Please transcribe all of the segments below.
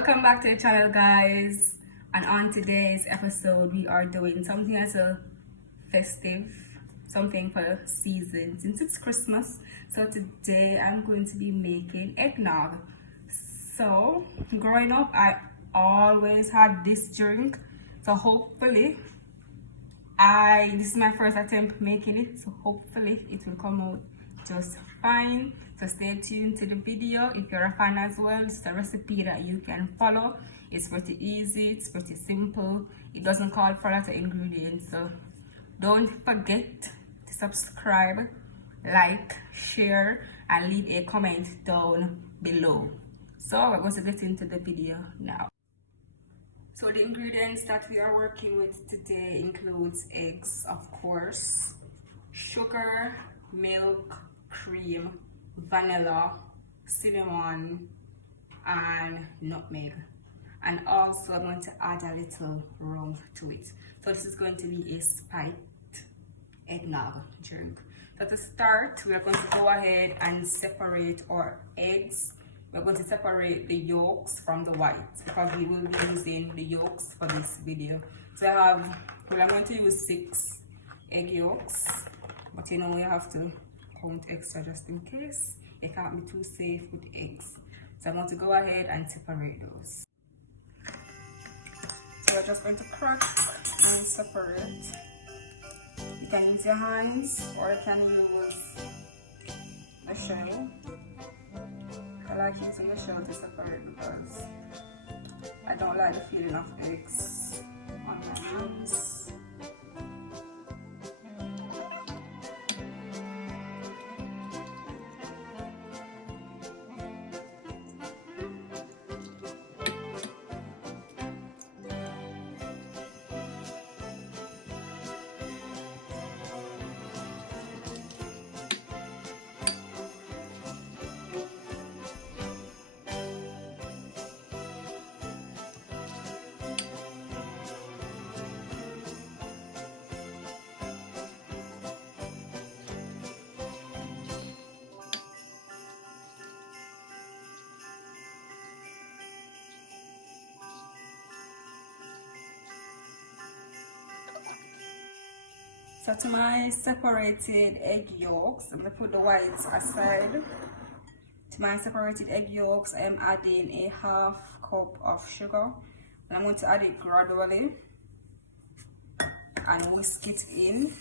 Welcome back to the channel, guys. And on today's episode we are doing something as a festive, something for the season since it's Christmas. So today I'm going to be making eggnog. So growing up I always had this drink, so hopefully this is my first attempt making it, so hopefully it will come out just fine. So stay tuned to the video. If you're a fan as well, it's a recipe that you can follow. It's pretty easy, it's pretty simple, it doesn't call for a lot of ingredients. So don't forget to subscribe, like, share, and leave a comment down below. So we're going to get into the video now. So the ingredients that we are working with today includes eggs, of course, sugar, milk, cream, vanilla, cinnamon, and nutmeg. And also I'm going to add a little rum to it. So this is going to be a spiked eggnog drink. So to start, we are going to go ahead and separate our eggs. We're going to separate the yolks from the whites because we will be using the yolks for this video. So I'm going to use 6 egg yolks, but you know you have to count extra just in case. You can't be too safe with eggs. So I'm going to go ahead and separate those. So we're just going to crack and separate. You can use your hands or you can use the shell. I like using the shell to separate because I don't like the feeling of eggs on my hands. So to my separated egg yolks, I'm going to put the whites aside. To my separated egg yolks, I'm adding a half cup of sugar. And I'm going to add it gradually and whisk it in.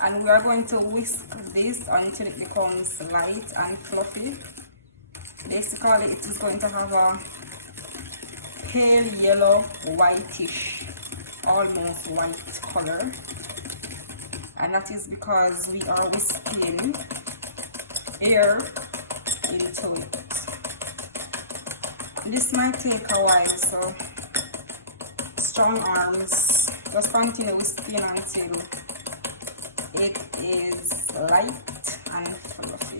And we are going to whisk this until it becomes light and fluffy. Basically, it is going to have a pale yellow, whitish, almost white color. And that is because we are whisking air into it. This might take a while, so strong arms. Just continue whisking until it is light and fluffy.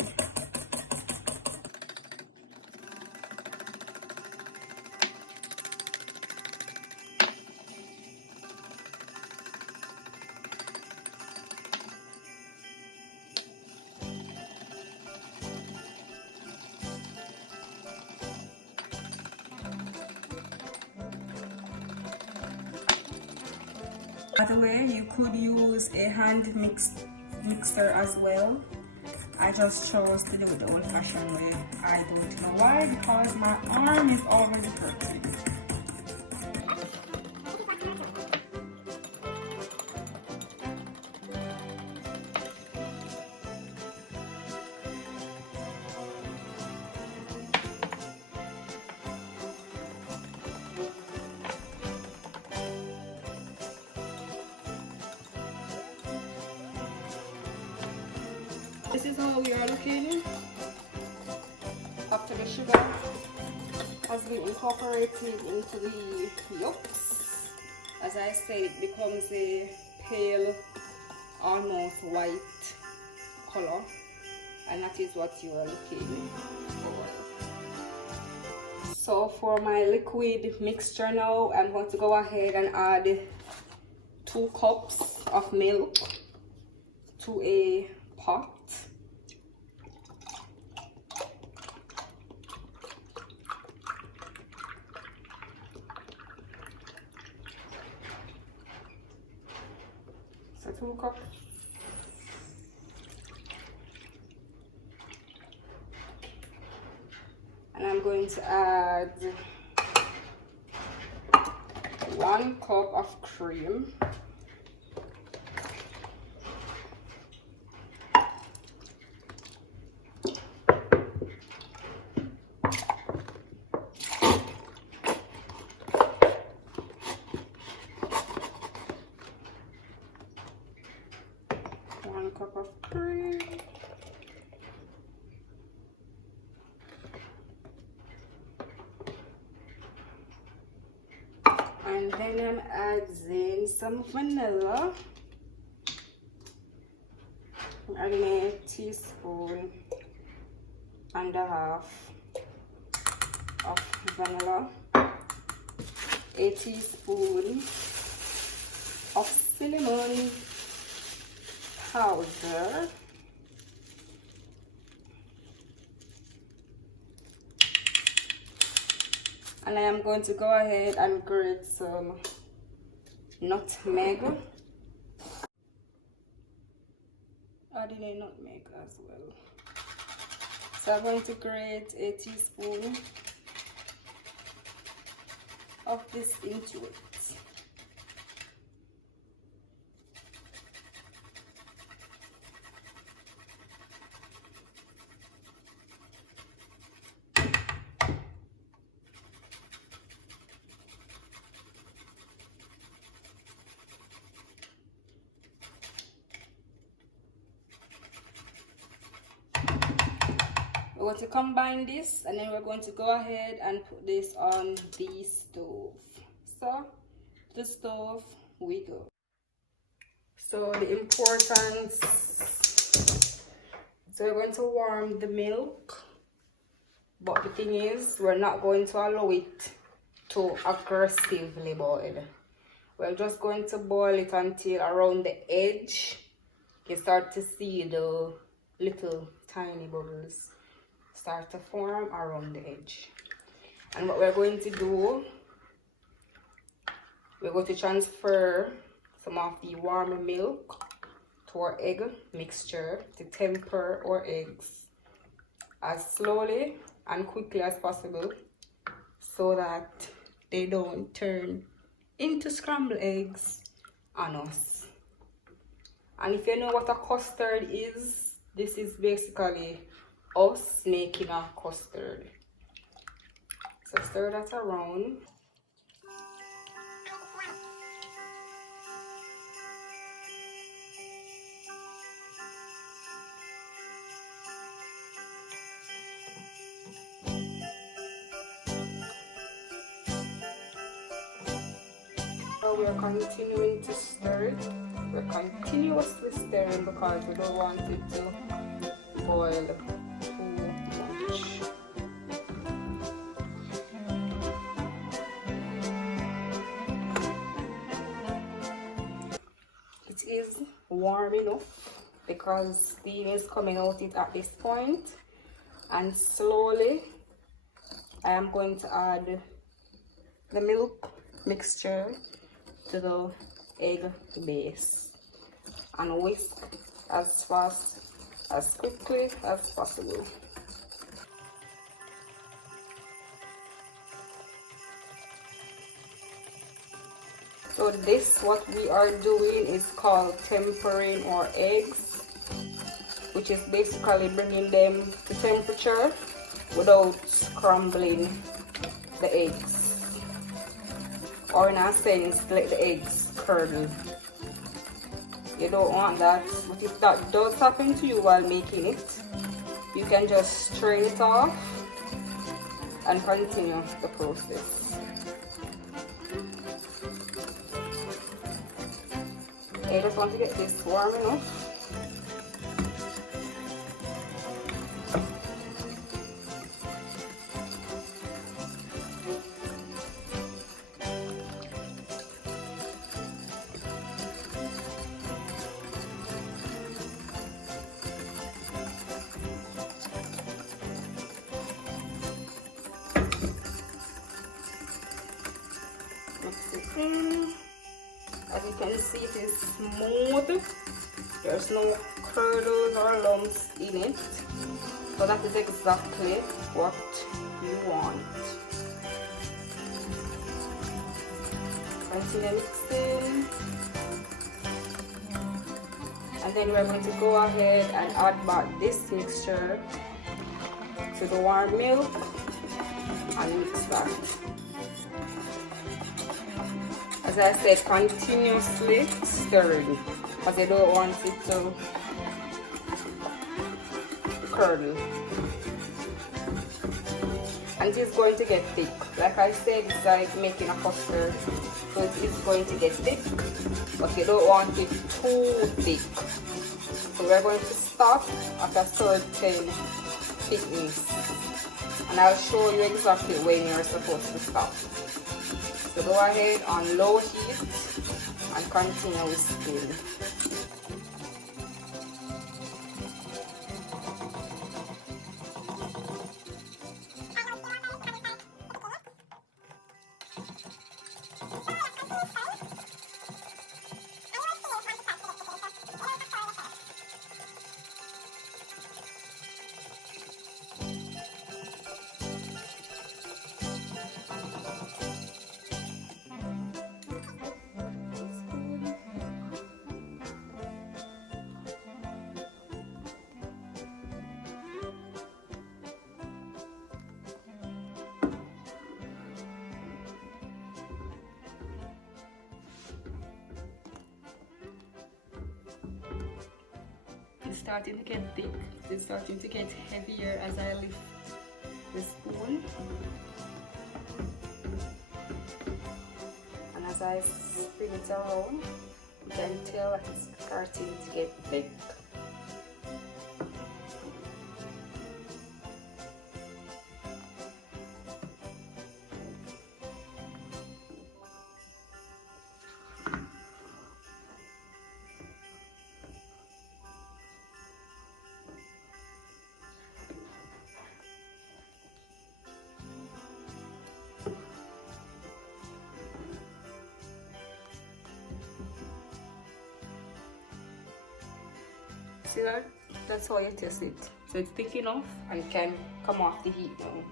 By the way, you could use a hand mixer as well. I just chose to do it the old-fashioned way. I don't know why, because my arm is already hurting. This is how we are looking after the sugar has been incorporated into the yolks. As I said, it becomes a pale, almost white color, and that is what you are looking for. So for my liquid mixture now, I'm going to go ahead and add 2 cups of milk to a pot. 2 cups. And I'm going to add 1 cup of cream. Cup of cream. And then I'm adding some vanilla. I'm adding a teaspoon and a half of vanilla, a teaspoon of cinnamon powder, and I am going to go ahead and grate some nutmeg. Adding a nutmeg as well. So I'm going to grate a teaspoon of this into it. We're going to combine this, and then we're going to go ahead and put this on the stove. So to the stove we go. So the importance, so we're going to warm the milk, but the thing is we're not going to allow it to aggressively boil. We're just going to boil it until around the edge you start to see the little tiny bubbles start to form around the edge. And what we're going to do, we're going to transfer some of the warm milk to our egg mixture to temper our eggs as slowly and quickly as possible so that they don't turn into scrambled eggs on us. And if you know what a custard is, this is basically us making a custard. So stir that around. So we are continuing to stir it. We're continuously stirring because we don't want it to boil too much. It is warm enough because steam is coming out it at this point, and slowly I am going to add the milk mixture to the egg base and whisk as fast as quickly as possible. So this, what we are doing, is called tempering our eggs, which is basically bringing them to temperature without scrambling the eggs, or in a sense let the eggs curdle. You don't want that, but if that does happen to you while making it, you can just strain it off and continue the process. I just want to get this warm enough. Mix it in. Add you can see, it is smooth. There's no curdles or lumps in it. So that is exactly what you want. Continue mixing. And then we're going to go ahead and add back this mixture to the warm milk and mix that. As I said, continuously stirring, because I don't want it to curdle. And it is going to get thick. Like I said, it's like making a custard. So it is going to get thick, but you don't want it too thick. So we're going to stop at a certain thickness. And I'll show you exactly when you're supposed to stop. So go ahead on low heat and continue whisking. It's starting to get thick. It's starting to get heavier as I lift the spoon. And as I spin it around, you can tell that it's starting to get thick. See that? That's how you test it. So it's thick enough and can come off the heat now.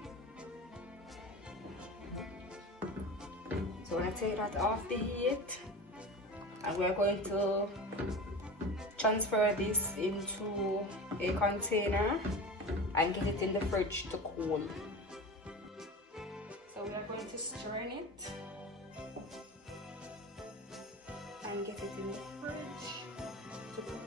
So when I take that off the heat, and we're going to transfer this into a container and get it in the fridge to cool. So we are going to strain it and get it in the fridge to cool.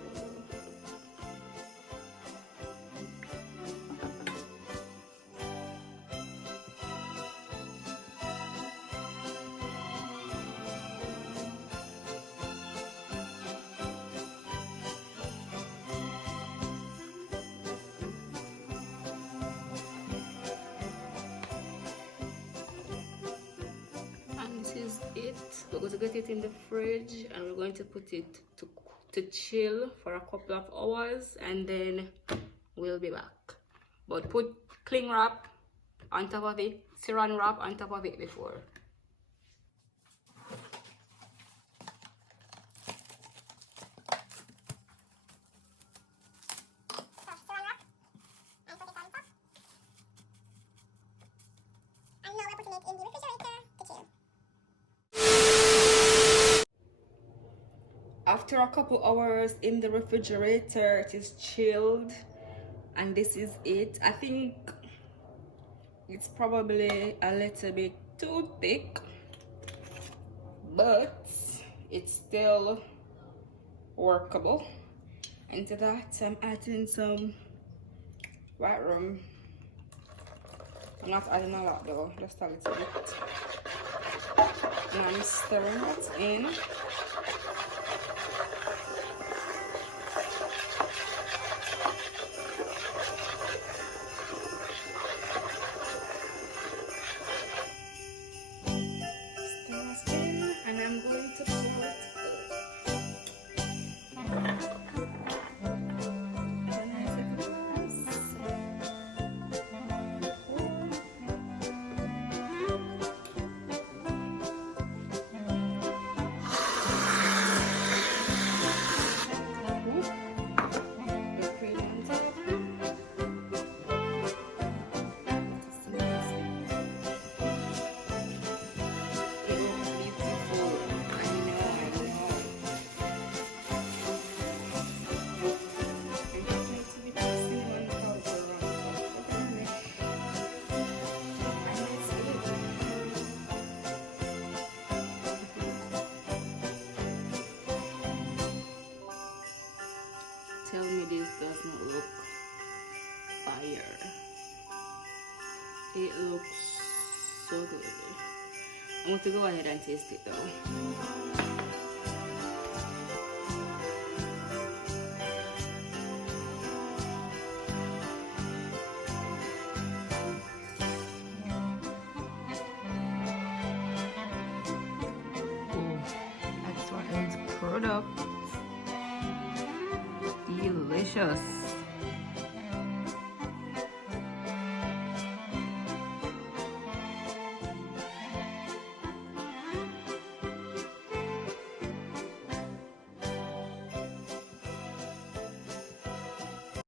Is it. We're going to get it in the fridge and we're going to put it to chill for a couple of hours and then we'll be back. But put cling wrap on top of it, saran wrap on top of it before. After a couple hours in the refrigerator, it is chilled and this is it. I think it's probably a little bit too thick, but it's still workable. Into that, I'm adding some white rum. I'm not adding a lot though, just a little bit. And I'm stirring that in. It looks so good. I'm going to go ahead and taste it though. Product. Delicious.